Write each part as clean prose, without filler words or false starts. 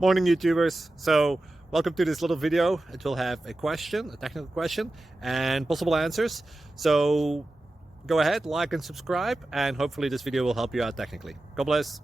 Morning, YouTubers. So, welcome to this little video. It will have a question, a technical question, and possible answers. So, go ahead, like and subscribe, and hopefully this video will help you out technically. God bless.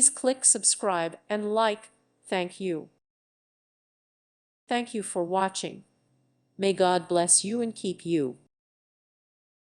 Please click subscribe and like. Thank you. Thank you for watching. May God bless you and keep you.